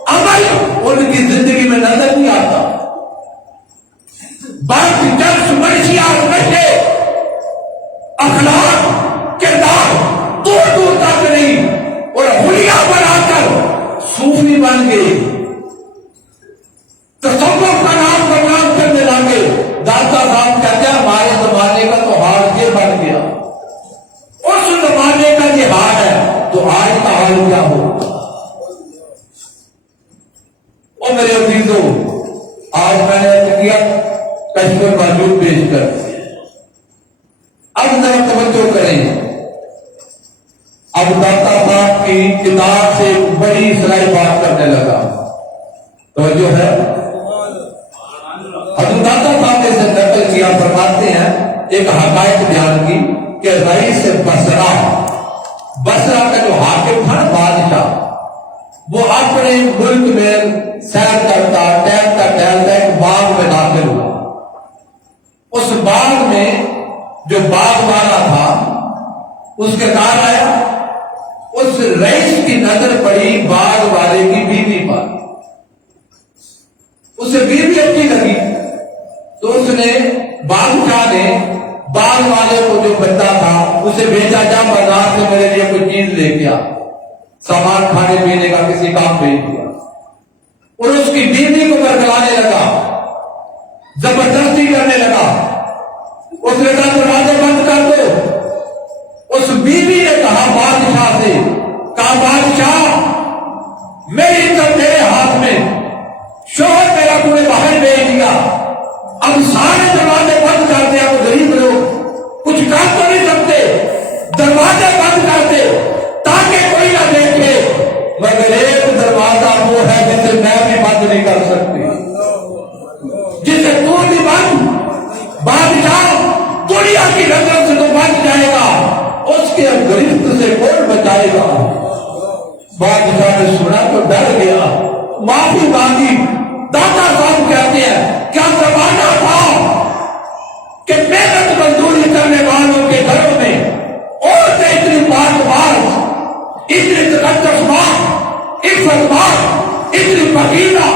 عمل ان کی زندگی میں نظر نہیں آتا. باقی جلس منشیات نشے اخلاق کردار دور دور تک نہیں، اور ہولیا بنا کر صوفی بن گئے، تصوف کا نام بدنام کرنے لگے. داتا صاحب کہتے ہیں ہمارے زمانے کا تو حال یہ بن گیا. اس زمانے کا یہ حال ہے تو آج کا حال کیا ہوگا؟ اور میرے عزیزوں، آج میں نے کیا کشف الموجود پیش کر دیا. اب ذرا توجہ کریں. اب داتا صاحب کی کتاب سے بڑی سرائی بات کرنے لگا. توجہ ہے؟ حضرت داتا صاحب نے سے نقل کیا، فرماتے ہیں ایک حقائق بیان کی کہ رئیس بصرہ کا جو حاکم تھا بادشاہ، وہ اپنے ملک میں سیر کرتا ٹہلتا ایک باغ میں داخل ہوا. اس باغ میں جو باغ والا تھا اس کے کار آیا، اس رئیس کی نظر پڑی باغ والے کی بیوی پر. اسے بیوی اچھی لگی تو اس نے بادشاہ نے باغ والے کو جو بندہ تھا اسے بھیجا، جا بازار سے میرے لیے کوئی چیز لے کے آ، سامان کھانے پینے کا کسی کام بھیج دیا. اور اس کی بیوی کو برگلانے لگا، زبردستی کرنے لگا. اس نے کہا دروازے بند کر دو. اس بیوی نے کہا بادشاہ سے، کہا بادشاہ میری عزت میرے ہاتھ میں، شوہر میرا تمہیں باہر بھیج دیا، اب سارے دروازے بند کر دے. اب غریب لوگ کچھ کر تو نہیں سکتے، دروازے بند کر دے تاکہ کوئی نہ دیکھے. مگر ایک دروازہ وہ ہے جسے میں بھی بند نہیں کر سکتی، جسے تو بھی بند. بادشاہ دنیا کی نظر سے تو بچ جائے گا، اس کے گرفت سے کون بچائے گا؟ بادشاہ نے سنا تو ڈر گیا، معافی مانگی. داتا صاحب کہتے ہیں کیا زمانہ تھا کہ محنت مزدوری کرنے والوں کے گھروں میں عورتیں اتنی پاک باز، اتنی تقدس باز، عزت باز، اتنی فقیرہ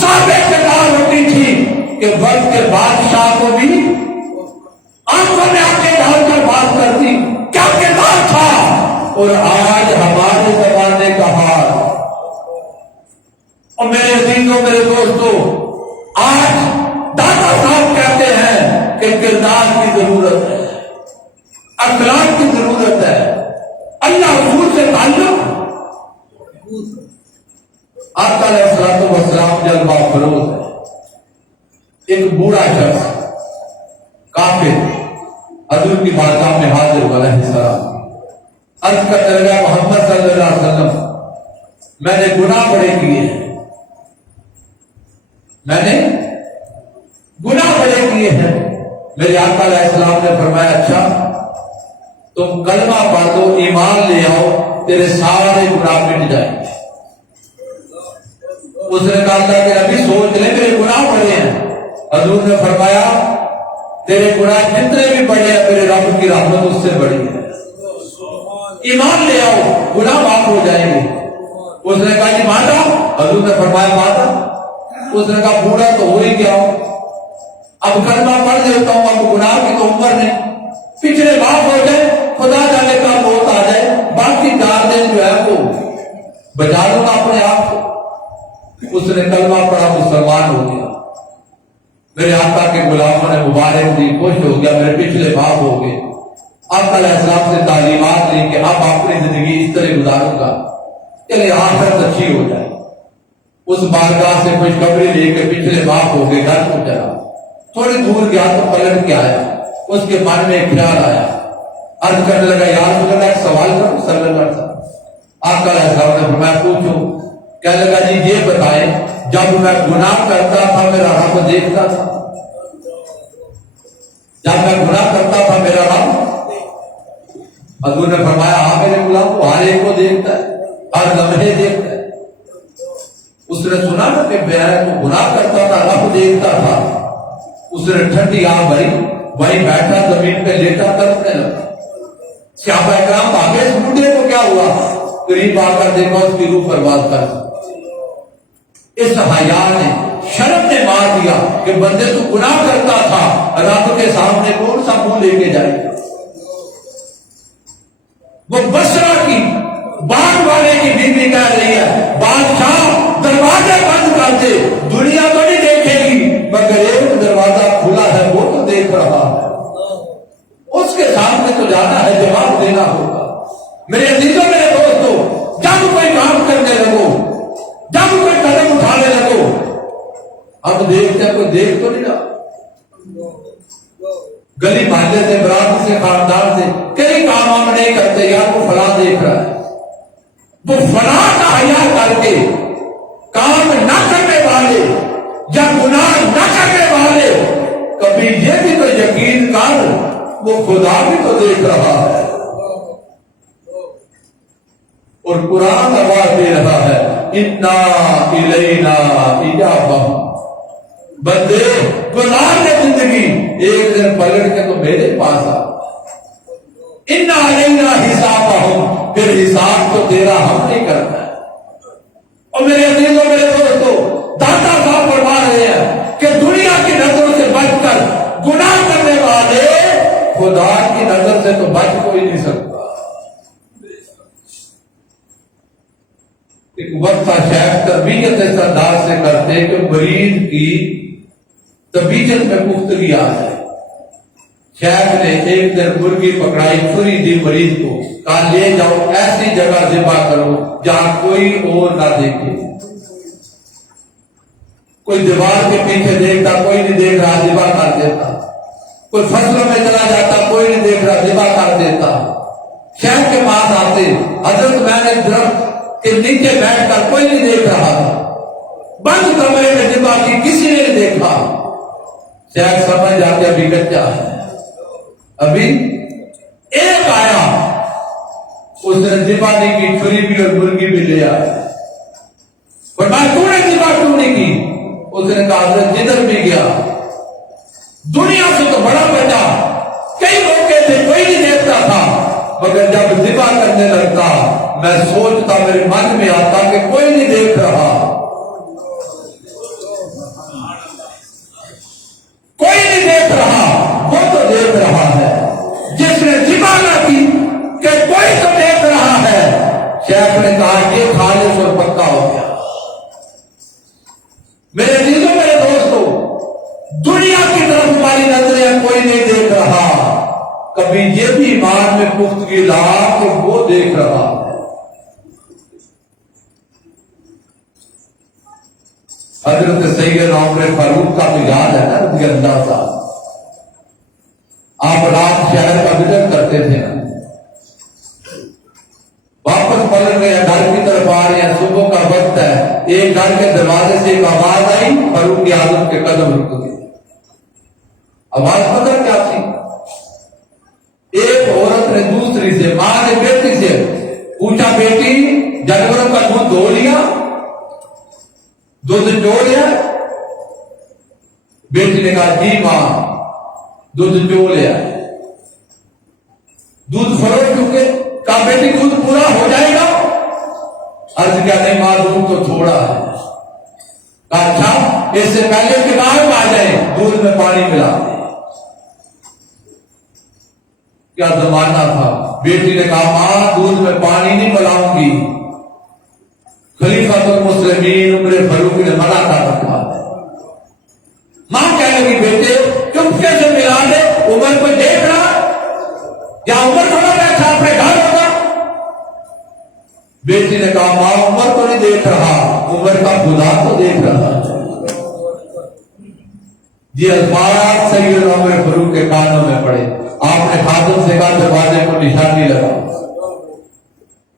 صابے کے دار ہوتی تھی کہ وقت کے بادشاہ کو بھی آنکھوں میں آنکھیں ڈال کر بات کرتی. کیا کردار تھا. اور آج ہمارے زمانے کا حال. اور میرے عزیزوں، میرے دوستوں، آج دادا صاحب کہتے ہیں کہ کردار کی ضرورت ہے، اخلاق کی ضرورت ہے، اللہ حضور سے تعلق. آقا علیہ الصلوۃ والسلام جلوہ فروز ہے. ایک بوڑھا شخص کافر حضور کی بارگاہ میں حاضر ہوا علیہ السلام. عرض کرنے لگا محمد صلی اللہ علیہ وسلم، میں نے گناہ بڑے کیے ہیں، میں نے گناہ بڑے کیے ہیں. میرے آقا علیہ السلام نے فرمایا اچھا تم کلمہ پڑھ دو، ایمان لے آؤ، تیرے سارے گناہ مٹ جائیں گے. اس نے کہا کہ ابھی سوچ لے میرے گناہ بڑے ہیں. حضور نے فرمایا تیرے گناہ جتنے بھی بڑے ہیں میرے رب کی رحمت اس سے بڑی ہے. ایمان لے آؤ، گناہ معاف ہو جائیں گے. اس نے کہا جی ماتا. حضور نے فرمایا ماتا. اس نے کہا بوڑھا تو ہو ہی گیا ہوں، اب کلمہ پڑھ لیتا ہوں، اب گناہ کی تو عمر نہیں، پچھلے معاف ہو جائے، خدا جانے کا موت آ جائے، باقی 4 دن جو ہے وہ بچا لوں گا اپنے آپ کو. اس نے کلمہ پڑھا، مسلمان ہو گیا. میرے آقا کے غلاموں نے مبارک دی، خوش ہو گیا، میرے پچھلے معاف ہو گئے. آقا علیہ السلام سے تعلیمات لی کہ اب اپنی زندگی اس طرح گزاروں گا کہ آخرت اچھی ہو جائے. اس بارگاہ سے خوشخبری لے کے پچھلے معاف ہو گئے، گھر کو چلا. تھوڑی دور گیا تو پلٹ کے آیا. اس کے من میں ایک خیال آیا، عرض کرنے لگا یا رسول اللہ ایک سوال کروں صلی اللہ علیہ وسلم. آقا علیہ السلام نے فرمایا پوچھو. کہنے لگا جی یہ بتائیں جب میں گناہ کرتا تھا میرا رب دیکھتا تھا؟ جب میں گناہ کرتا تھا میرا رب؟ حضور نے فرمایا ہاں میرے غلام کو ہر ایک کو دیکھتا ہے، ہر لمحے دیکھتا ہے. اس نے سنا نا کہ میں تو گناہ کرتا تھا رب دیکھتا تھا. اس نے ٹھنڈی آنکھ بھری، وہیں بیٹھا زمین پہ لیٹا تڑپنے لگا. صحابہ کرام بھاگے، اس بوڑھے کو کیا ہوا؟ قریب آ کر دیکھا اس کی روح برباد کر دی. اس حیا نے، شرم نے مار دیا کہ بندے تو گناہ کرتا تھا، رب کے سامنے کون سا منہ لے کے جائے گا. وہ بصرہ کی باغ والے کی بیوی کہہ رہی ہے بادشاہ دروازے بند کر دے، دنیا تو نہیں دیکھے گی مگر ایک دروازہ کھلا ہے وہ تو دیکھ رہا ہے، اس کے سامنے تو جانا ہے، جواب دینا ہوگا. میرے عزیزوں میرے دوستوں، جب کوئی کام کرنے لگو، جب کوئی قدم اٹھانے لگو، اب دیکھتے کوئی دیکھ تو نہیں رہا. گلی محلے سے، برادری سے، خاندان سے کئی کام ہم نہیں کرتے، یار وہ فلاں دیکھ رہا ہے. وہ فلاں کا حیا کر کے کام نہ کرنے والے یا گناہ نہ کرنے والے کبھی یہ بھی تو یقین کر وہ خدا بھی تو دیکھ رہا ہے. اور قرآن آواز دے رہا ہے اِنَّا إِلَيْنَا إِيَابَهُمْ. بندے گزار لے زندگی، ایک دن پلٹ کے تو میرے پاس آ. اِنَّا عَلَيْنَا حِسَابَهُمْ. پھر حساب تو تیرا ہم نہیں کرنا ہے. اور میرے عزیزوں میرے دوستوں، داتا صاحب فرما رہے ہیں کہ دنیا کی نظروں سے بچ کر گناہ کرنے والے خدا کی نظر سے تو بچ کوئی نہیں سکتا. ایک وقت تھا شیخ تربیت اس انداز سے کرتے کہ مریض کی طبیعت میں پختگی آ جائے. شیخ نے ایک دن مرغی پکڑائی، چھری دی مریض کو، کہا لے جاؤ ایسی جگہ ذبح کرو جہاں کوئی اور نہ دیکھے. کوئی دیوار کے پیچھے دیکھتا، کوئی نہیں دیکھ رہا، ذبح کر دیتا. کوئی فصلوں میں چلا جاتا، کوئی نہیں دیکھ رہا، ذبح کر دیتا. شیخ کے پاس آتے، حضرت میں نے درخت کے نیچے بیٹھ کر، کوئی نہیں دیکھ رہا تھا، بند کمرے میں ذبح کی، کسی نے نہیں دیکھا. شیخ سمجھ جاتے ابھی کچا ہے. ابھی ایک آیا، اس نے ذبح نہیں کی، چھری بھی اور مرغی بھی لے آیا. فرمایا تو نے ذبح کیوں نہیں کی؟ اس نے کہا حضرت جدھر بھی گیا دنیا سے تو بڑا بچا، کئی موقع تھے کوئی نہیں دیکھتا تھا، مگر جب ذبح کرنے لگتا میں سوچتا، میرے من میں آتا کہ کوئی نہیں دیکھ رہا، کوئی نہیں دیکھ رہا، وہ تو دیکھ رہا ہے۔ جس نے ذبح نہ کی کہ کوئی تو دیکھ رہا ہے، شیخ نے کہا یہ خالص اور پکا ہو گیا۔ میرے عزیزوں میرے دوستوں، دنیا کی طرف ہماری نظریں کوئی نہیں دیکھ رہا، کبھی یہ بھی ایمان میں پختگی لا کہ وہ دیکھ رہا ہے۔ حضرت سیدنا عمر فاروق کا تو یاد ہے نا رضی اللہ صاحب، آپ رات شہر کا وزٹ کرتے تھے نا، واپس پلٹ گئے گھر کی طرف آ رہے ہیں، صبح کا وقت ہے، ایک گھر کے دروازے سے ایک آواز آئی، فاروق اعظم کے قدم رک گئے۔ آواز پتہ کیا تھی؟ ایک عورت نے دوسری سے، ماں نے بیٹی سے پوچھا بیٹی جانوروں کا دودھ دھو لیا، دودھ چو لیا؟ بیٹی نے کہا جی ماں دودھ چو لیا۔ دودھ فروخت چکے؟ کہا بیٹی دودھ پورا ہو جائے گا؟ عرض کیا نہیں ماں دودھ تو تھوڑا ہے۔ کہا اچھا اس سے پہلے کہ باہر آ جائے دودھ میں پانی ملا دے۔ کیا زمانہ تھا، بیٹی نے کہا ماں دودھ میں پانی نہیں ملاؤں گی، خلیفۃ المسلمین عمر فاروق نے منع کر رکھا ہے۔ ماں کہنے لگی بیٹے چپکے سے ملا دے، عمر کو دیکھ رہا یا عمر تھوڑا بیٹھا اپنے گھر ہوگا؟ بیٹی نے کہا ماں عمر کو نہیں دیکھ رہا، عمر کا خدا کو دیکھ رہا ہے۔ یہ الفاظ سیدنا عمر فاروق کے کانوں میں پڑے۔ آپ نے خادم سے کہا دروازے کو نشانی لگا۔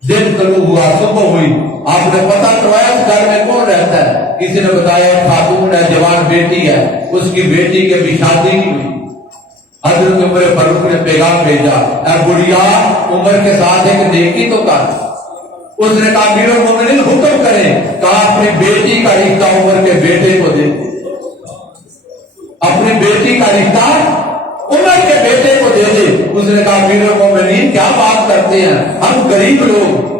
دن طلوع ہوا، صبح ہوئی، آپ نے پتہ کروایا اس گھر میں کون رہتا ہے؟ کسی نے بتایا خاتون ہے، جوان بیٹی ہے، اس کی بیٹی کے بھی شادی نہیں ہوئی۔ حضرت عمر فاروق نے پیغام بھیجا، اے بڑھیا عمر کے ساتھ ایک نیکی تو کر۔ اس نے کہا امیر المومنین حکم کریں، کہا اپنی بیٹی کا رشتہ عمر کے بیٹے کو دے دے، اپنی بیٹی کا رشتہ عمر کے بیٹے کو دے دے۔ اس نے کہا امیر المومنین کیا بات کرتے ہیں، ہم غریب لوگ،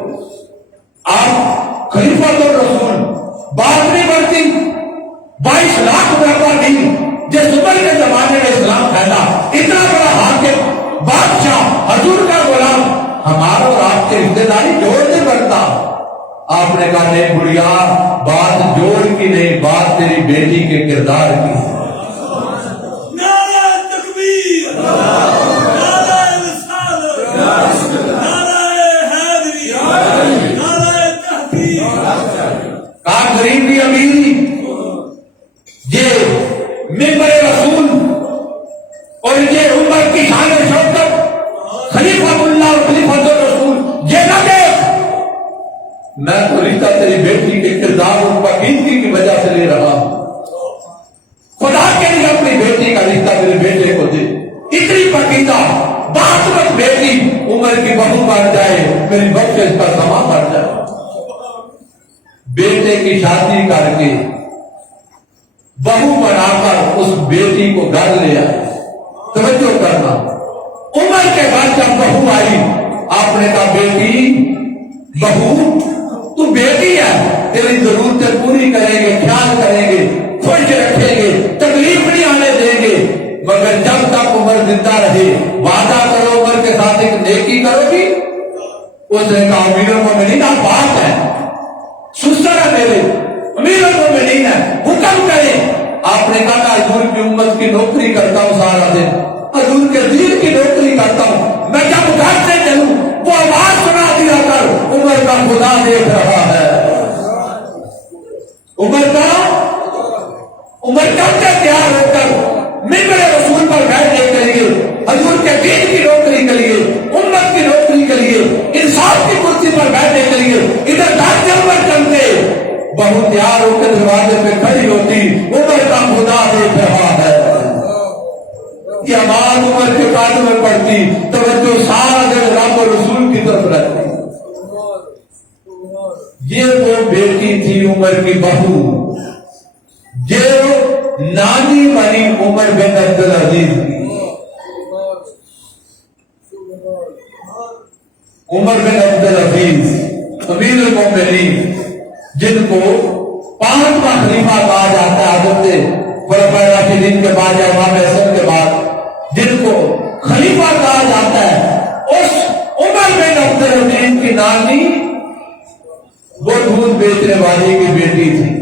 آپ خلیفۃ الرسول، بات نہیں بڑھتی، 22 لاکھ مربع دین جس عمر کے زمانے میں اسلام پھیلا، اتنا بڑا حاکم بادشاہ حضور کا غلام، ہمارا اور آپ کے رشتے داری جوڑ نہیں بنتا۔ آپ نے کہا نہیں بڑھیا بات جوڑ کی نہیں، بات تیری بیٹی کے کردار کی ہے۔ کہا غریبی امیری، یہ ممبر رسول اور یہ عمر کی شان و شوکت، خلیفۃ اللہ اور خلیفۃ الرسول، یہ نہ دیکھ، میں تو رشتہ تیری بیٹی کے کردار اور پاکیزگی کی وجہ سے لے رہا ہوں، خدا کے لیے اپنی بیٹی کا رشتہ میرے بیٹے کو دے۔ اتنی پاکیزہ باسمت بیٹی عمر کی بہو بن جائے، میری بخشش کا سما بن جائے۔ بیٹے کی شادی کر کے بہو بنا کر اس بیٹی کو گھر لے آئے۔ توجہ کرنا، عمر کے بعد جب بہو آئی، آپ نے کہا بیٹی بہو تو بیٹی ہے، تیری ضرورتیں پوری کریں گے، خیال کریں گے، خوش رکھیں گے، تکلیف نہیں آنے دیں گے، مگر جب تک عمر زندہ رہے وعدہ کرو عمر کے ساتھ ایک نیکی کرو گی۔ اس نے کہا امیر المومنین آپ بات ہے، سسر ہے میرے، امیر المومنین ہے، حکم کریں۔ آپ نے کہا حضور کی امت کی نوکری کرتا ہوں سارا دن، حضور کے دین کی نوکری کرتا ہوں، میں جب گھر سے چلوں وہ آواز سنا دیا کر عمر کا خدا دیکھ رہا ہے۔ عمر کب سے تیار ہو کر ممبر رسول پر بیٹھنے کے لیے، حضور کے دین کی نوکری کے لیے، امت کی نوکری کے لیے، انصاف کی کرسی پر بیٹھنے کے لیے ادھر گھر سے عمر چلتے، بہو تیار ہو کے دروازے پہ کھڑی ہوتی، عمر کا خدا دیکھ رہا ہے۔ یہ آواز عمر کے کانوں میں پڑتی، توجہ سارا دن رب اور رسول کی طرف رہتی۔ یہ وہ بیٹی تھی عمر کی بہو جو نانی بنی عمر بن عبدالعزیز کی. عمر بن عبدالعزیز امیر المومنین، جن کو پانچواں خلیفہ کہا جاتا ہے حضرت خلفائے راشدین کے بعد یا امام حسن کے بعد، جن کو خلیفہ کہا جاتا ہے، اس عمر بن عبدالعزیز کی نانی وہ دودھ بیچنے والی کی بیٹی تھی.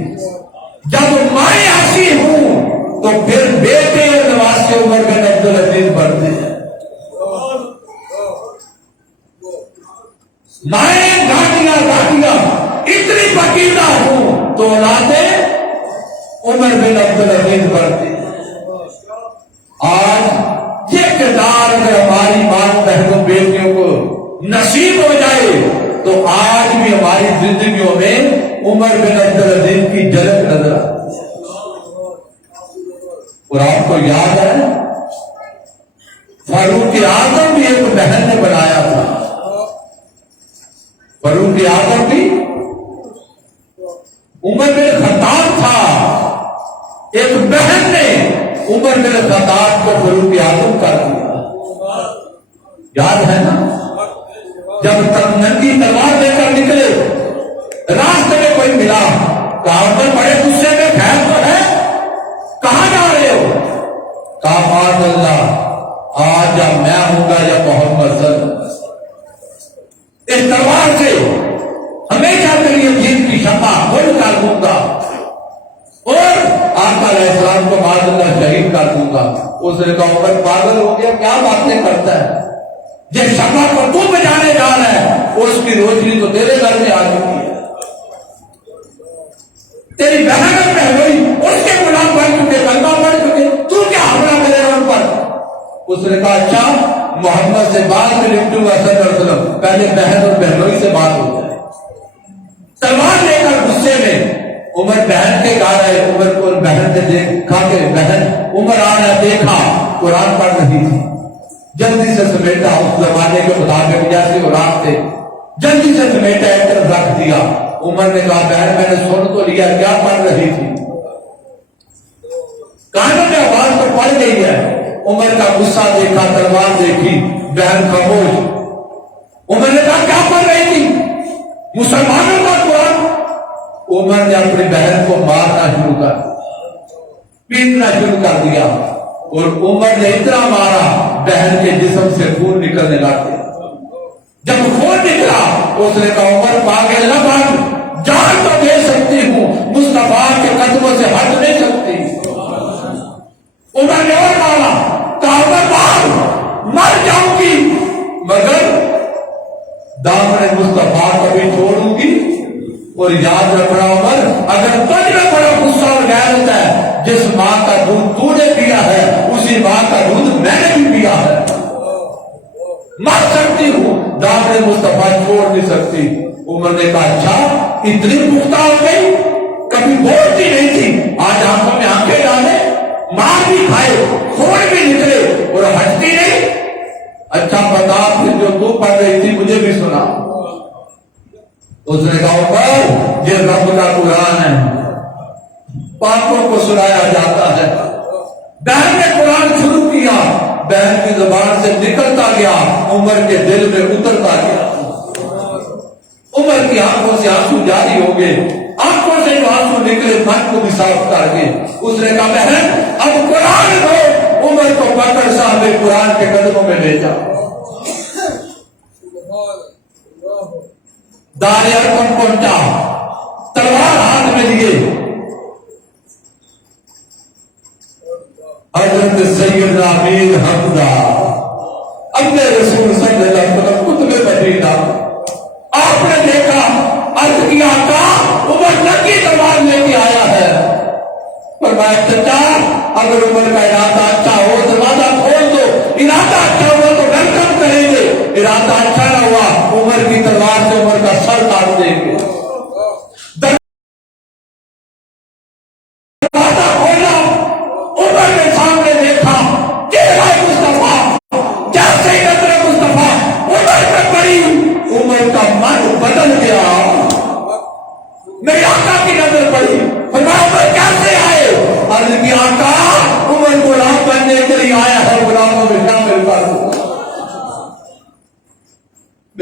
جب میں ایسی ہوں تو پھر بیٹے اور نواسے عمر بن عبدالعزیز بڑھتے ہیں. میں گھاٹیاں اتنی پکیلا ہوں تو اولادیں عمر بن عبدالعزیز بڑھتے ہیں. آج یہ کردار اگر ہماری ماں بہنوں بیٹیوں کو نصیب ہو جائے تو آج بھی ہماری زندگیوں میں عمر بن عبدالعزیز کی جھلک نظر آتی ہے. اور آپ کو یاد ہے فاروق اعظم بھی ایک بہن نے بنایا تھا. فاروق اعظم بھی عمر بن خطاب تھا، ایک بہن نے عمر بن خطاب کو فاروق اعظم کر دیا. یاد ہے نا؟ جب تک ننگی تلوار لے کر نکلے، راستے میں کوئی ملا، کہا عمر بڑے غصے میں، خیر تو ہے، کہاں جا رہے ہو؟ کہا معاذ اللہ، آج یا میں ہوں گا یا محمد صلی اللہ علیہ وسلم. اس تلوار سے ہمیشہ کے لیے جیت کی شمع کھول کر دوں گا اور آقا علیہ السلام کو معاذ اللہ شہید کر دوں گا. اس نے کہا عمر پاگل ہو گیا، کیا باتیں کرتا ہے؟ جس شمع کو تو بجانے جا رہا ہے اس کی روشنی تو تیرے گھر میں آ چکی ہے. تیری بہن بہنوئی اس کے غلام بن چکے، کلمہ پڑھ چکے، تو کیا حملہ کرے گا ان پر؟ اس نے کہا اچھا محمد سے بات میں نپٹوں گا صلی اللہ علیہ وسلم، پہلے بہن اور بہنوئی سے بات ہو جائے. تلوار لے کر غصے میں عمر بہن کے گھر آئے. عمر کو بہن نے دیکھا کہ بہن عمر آ رہا، دیکھا قرآن پڑھ رہی تھی، جلدی سے سمیٹا. اس زمانے کے مطابق جیسے اولاد تھے، جلدی سے سمیٹا، ایک طرف رکھ دیا. عمر نے کہا بہن میں نے سن تو لیا، کیا پڑھ رہی تھی؟ کانوں میں آواز تو پڑ گئی ہے. عمر کا غصہ دیکھا، تلوار دیکھی، بہن خاموش. عمر نے کہا کیا پڑھ رہی تھی؟ مسلمانوں کا قرآن. عمر نے اپنی بہن کو مارنا شروع کر دیا، پیٹنا شروع کر دیا، اور عمر نے اتنا مارا بہن کے جسم سے خون نکلنے لگ گیا. جب خون نکلا اس نے کہا عمر پاگل نہ بن، جان تو دے سکتی ہوں، مصطفیٰ کے قدموں سے ہٹ نہیں سکتی. عمر نے اور مارا، کہا عمر مر جاؤں گی مگر دامن مصطفیٰ کبھی چھوڑوں گی. اور یاد رکھنا عمر، اگر تجھ میں بڑا غصہ اور غیرت ہے، جس ماں کا دودھ تو نے پیا ہے اسی ماں کا دودھ میں نے بھی پیا ہے. مر سکتی ہوں، دامن مصطفیٰ چھوڑ نہیں سکتی. عمر نے کہا اچھا اتنی پختہ ہو گئی، کبھی بولتی نہیں تھی، آج آنکھوں میں آنکھیں ڈالے، مار بھی کھائے، خون بھی نکلے اور ہٹتی نہیں. اچھا بتا پھر جو تو پڑھ رہی تھی مجھے بھی سنا. اس نے کہا عمر یہ رب کا قرآن ہے، پاکوں کو سنایا جاتا ہے. بہن نے قرآن شروع کیا، بہن کی زبان سے نکلتا گیا، عمر کے دل میں اترتا گیا. عمر کی آنکھوں سے آنسو جاری ہو گئے، آنکھوں سے جو آنسو نکلے من کو بھی صاف کر کے اس نے کہا بہن اب قرآن دو. عمر کو پکڑ صاحب قرآن کے قدموں میں لے جا. دار ارقم پہنچا، تلوار ہاتھ میں لیے حضرت سیدنا امیر حمزہ اپنے رسول صلی اللہ علیہ وسلم قطب مدینہ. آپ نے دیکھا، عرض کیا تھا عمر ننگی تلوار لے کے آیا ہے. فرمایا چچا اگر عمر کا ارادہ اچھا ہو دروازہ کھول دو، ارادہ اچھا ہوا تو ویلکم کریں گے، ارادہ اچھا نہ ہوا عمر کی تلوار سے عمر کا سر کاٹ دیں گے. دروازہ کھولا، عمر نے سامنے دیکھا، چہرہ مصطفیٰ، جیسے ہی نظر مصطفیٰ عمر پہ پڑی، عمر کا من بدل گیا. میری آقا کی نظر پڑی، فرمایا عمر کیسے آئے؟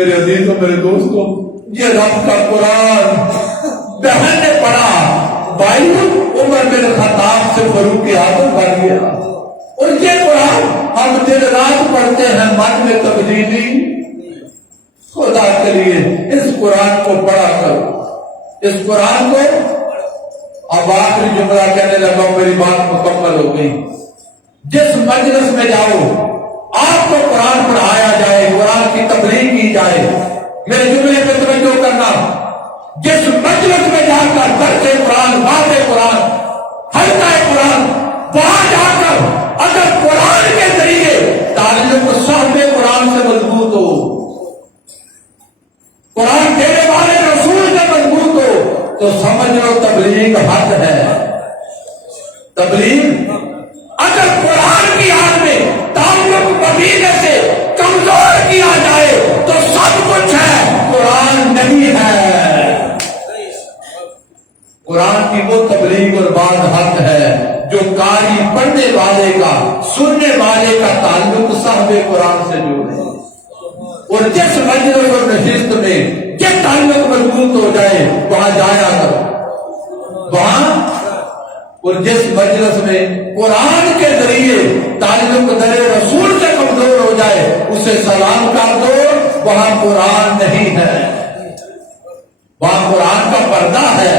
میرے عزیزوں میرے دوستوں، یہ رب کا قرآن بہن نے پڑھا، بھائی عمر بن خطاب سے فاروق اعظم بن گیا، اور یہ قرآن ہم دن رات پڑھتے ہیں، من میں تبدیلی خدا کے لیے اس قرآن کو پڑھا کرو، اس قرآن کو۔ اب آخری جملہ کہنے لگا، میری بات مکمل ہو گئی۔ جس مجلس میں جاؤ آپ کو قرآن پڑھایا جائے، قرآن کی تبلیغ کی جائے، میرے جملے پہ توجہ کرنا، جس مجلس میں جا کر درس قرآن، بات قرآن، حلقہ قرآن، وہاں جا کر اگر قرآن کے ذریعے تعلق صاحب قرآن سے مضبوط ہو، قرآن دینے والے رسول سے مضبوط ہو، تو سمجھ لو تبلیغ حق ہے۔ تبلیغ اگر قرآن کی حال میں تعلق مدینے سے کمزور کیا جائے تو سب کچھ ہے، قرآن نہیں ہے۔ قرآن کی وہ تبلیغ اور بات حق ہے جو قاری پڑھنے والے کا، سننے والے کا تعلق صاحب قرآن سے جوڑے، اور جس مجلس اور نشست میں جس تعلق مضبوط ہو جائے وہاں جایا کرو، وہاں۔ اور جس مجلس میں قرآن کے ذریعے تعلق در رسول سے کمزور ہو جائے اسے سلام کر دو، وہاں قرآن نہیں ہے، وہاں قرآن کا پردہ ہے،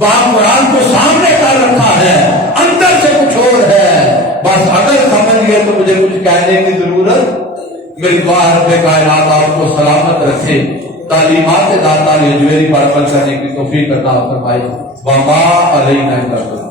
وہاں قرآن کو سامنے کر رکھا ہے، اندر سے کچھ اور ہے۔ بس اگر سمجھ گئے تو مجھے کچھ کہنے کی ضرورت۔ میری دعا رب کائنات آپ کو سلامت رکھے، تعلیمات داتا نے جویری پر عمل کرنے کی توفیق عطا فرمائے۔ وما علینا الا البلاغ۔